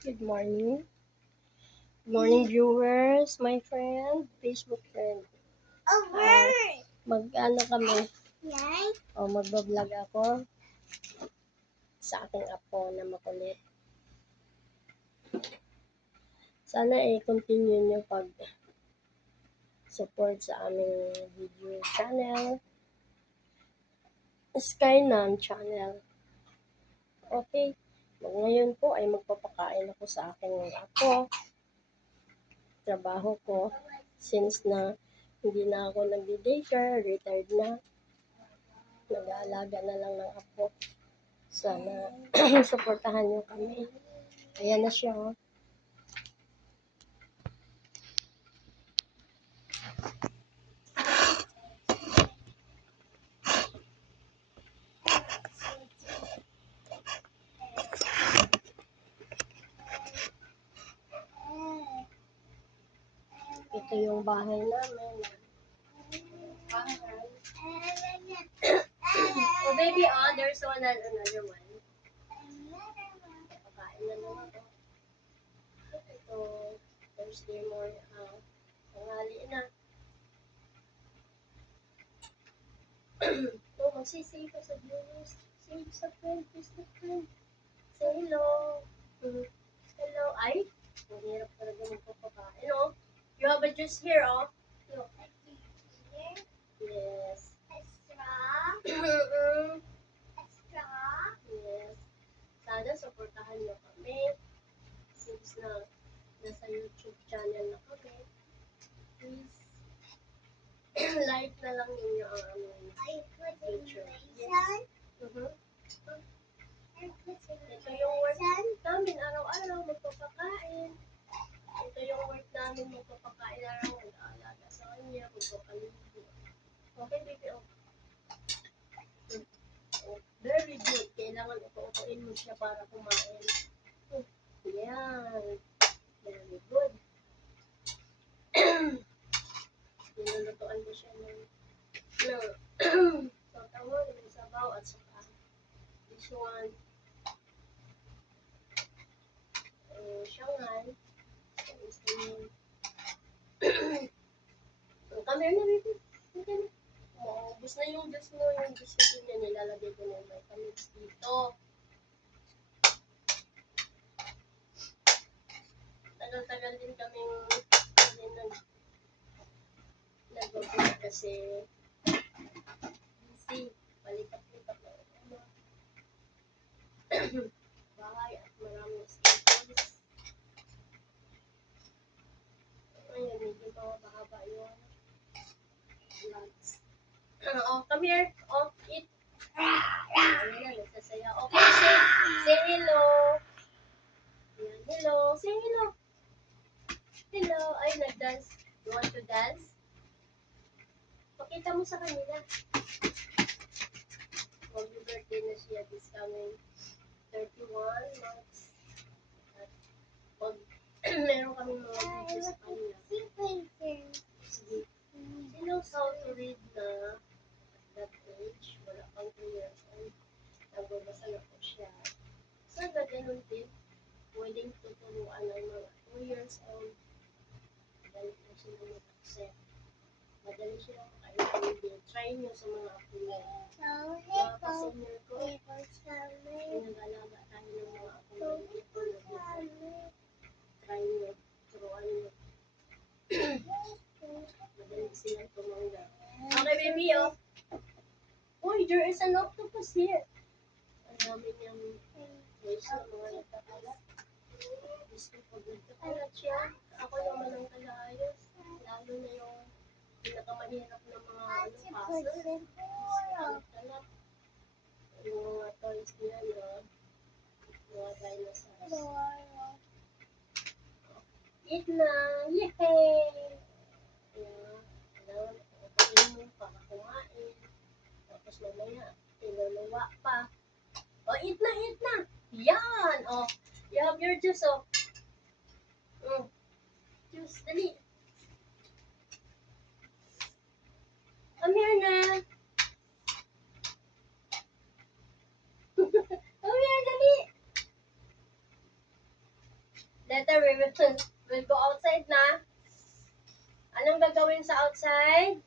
Good morning. Good morning, viewers, my friend, Facebook friend. Mag-ano kami, magbablog ako sa aking apo na makulit. Sana continue nyo pag-support sa aming video channel, Skynan channel. Okay, ngayon po ay magpapakain ako sa aking apo. Trabaho ko, since na hindi na ako nag-daycare, retired na, nag-aalaga na lang ng apo. Sana suportahan niyo kami. Ayan na siya, oh. Ito yung bahay namin. Oh baby, there's another one. Pakain na lang ako. Ito, Thursday morning, tanghali na. Magsisay ka sa viewers. Say sa friend, Facebook friend. Say hello. Hello. Ay, ang hirap talaga magpapakain, oh. You have a juice here, oh. Look. Yes. Yes. Sana supportahan niyo kami. Since na nasa YouTube channel na kami. Please, like na lang ninyo ang aming picture. Yes. Ito yung work namin araw-araw, magpapakain. Ito yung work namin, magpapakain araw, mag-aalaga sa kanya, magpapaligo. Okay, baby, oh. Very good. Kailangan upo-upuin mo siya para kumain. Yan. Very good. Nilulutuan ko siya ng sabaw, ng sabaw at saka this one, Shanghai. Come here na, baby. Okay na. Maubos na yung juice mo. Yung juice niya nilalagay ko ng vitamins dito. Tagal-tagal din kaming nag-vlog kasi busy. Balikat-likat na bahay at maraming schedules. Ayun, medyo mahaba yung vlogs. Oh, come here. Oh, eat. Ayan na, nagsasaya. Okay, say hello. Ayan, hello. Say hello. Hello. Ay, nag-dance. You want to dance? Pakita mo sa kanila. Mag-birthday na siya this coming 31 months. At meron kami mga video sa kanila. Sige. She knows how to read na at that age. Wala pang 2 years old. Nagbabasa na po siya. So, na ganun din. Pwedeng tuturuan ng mga 2 years old. Madali po sila mag-accept. Madali sila makaintindi. Try nyo sa mga apo nyo. Mga ka-senior ko, nag-alaga tayo ng mga apo nyo. Try nyo. Turuan nyo. Madali sila tumangga. Okay, baby, oh. Uy, there is an octopus here. Ang dami niyang ways na mga nagkakalat. Gusto ko nagkakalat siya. Ako naman ang taga-ayos. Lalo na yung pinakamahirap na mga puzzle. Kalat-kalat. Yung mga toys niya na mga dinosaurs. Eat na! Yay! Kailangan upain mo para kumain. Tapos mamaya, iluluwa pa. Oh, eat na, eat na! Yan! Oh, you have your juice, oh. Juice, dali. Come here na. Come here, dali. Later, we'll go outside na. Anong gagawin sa outside?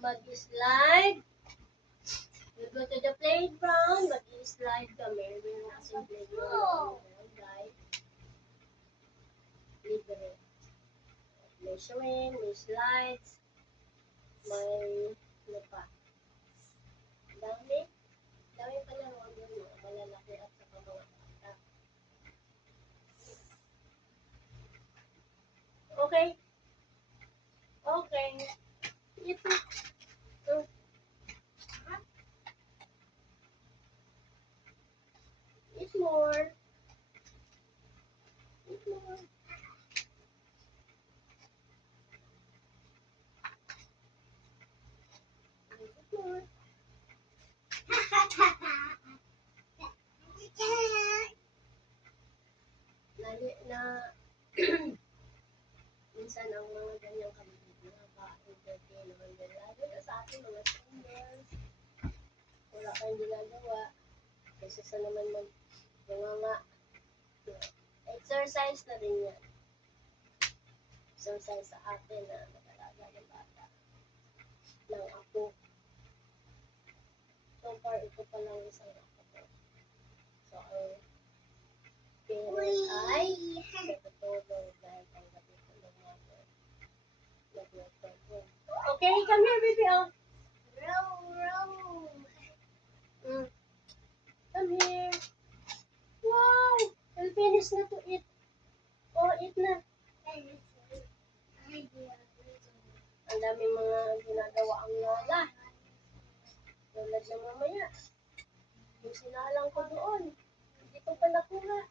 Mag-slide. We'll go to the playground. Mag-slide kami. Meron kasing playground. Guys. Libre. May swing, may slides, may ano pa. Dami pa laruan doon, mga malalaki at saka mga bata. Okay? Okay. Ito. Eat more. Eat more. Eat more. Na minsan ang mga ganyang kaliit nakaka-entertain naman din. Lalo na sa ating mga singles. Wala kang ginagawa. Kasi sa naman nga exercise na rin yan. Exercise sa atin na nag-alaga ng bata. Ng ako. So far, ito pa lang isang ako ko. So, ang parent ay natutulog dahil ang gabi ko ng mother. Okay, come here, baby. Oh. Come here. Wow! We'll finish na to eat. Oh, eat na. Ang daming mga ginagawa ang lola. Tulad na mamaya. Yung sinalang ko doon. Hindi ko pa nakuha.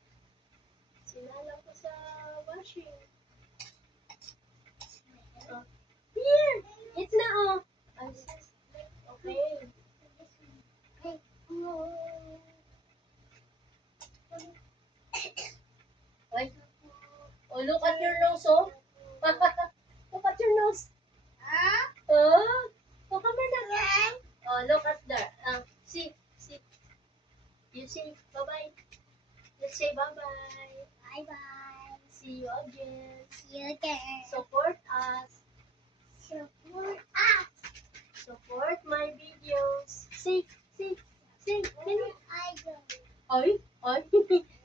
Sinalang ko sa washing. Oh. Here! Eat na, oh. Okay. Ay. Oh, look at your nose, oh. Look at your nose. Oh, come here na. Oh, look at that. See. You see. Bye-bye. Let's say bye-bye. Bye-bye. See you again. See you again. Support us. Support my videos. See. Ay.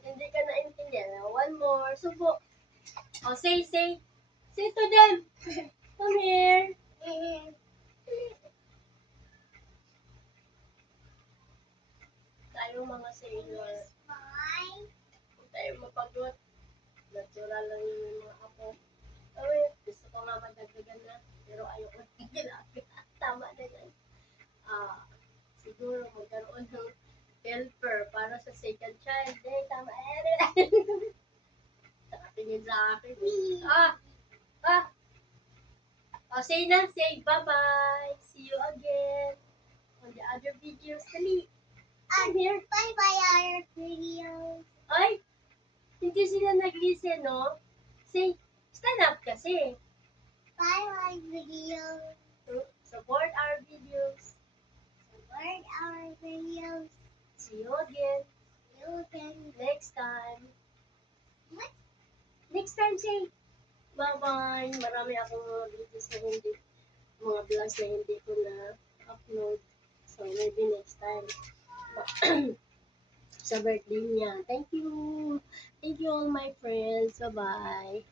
Hindi ka naintindihan. One more. Subo. Oh, say. Say to them. Come here. Tayong mga sailor. Kung tayo mapagod. Natural lang yung mga apo. Ay, gusto ko nga madagdagan na. Pero ayoko na ginapit. Tama na yan. Siguro magkaroon ng helper para sa second child. Tama. Nakatingin sa akin. Say na. Say bye-bye. See you again on the other videos. Dali. Come here. Bye-bye, our videos. Ay, hindi sila nag-listen, no? Say, stand up kasi. Bye-bye, videos. Support our videos. Support our videos. See you again See you again. next time. What? Next time, say, bye-bye. Marami akong mga videos na mga vlogs na hindi ko na upload. So, maybe next time. Sa birthday niya. Thank you. Thank you all my friends. Bye-bye.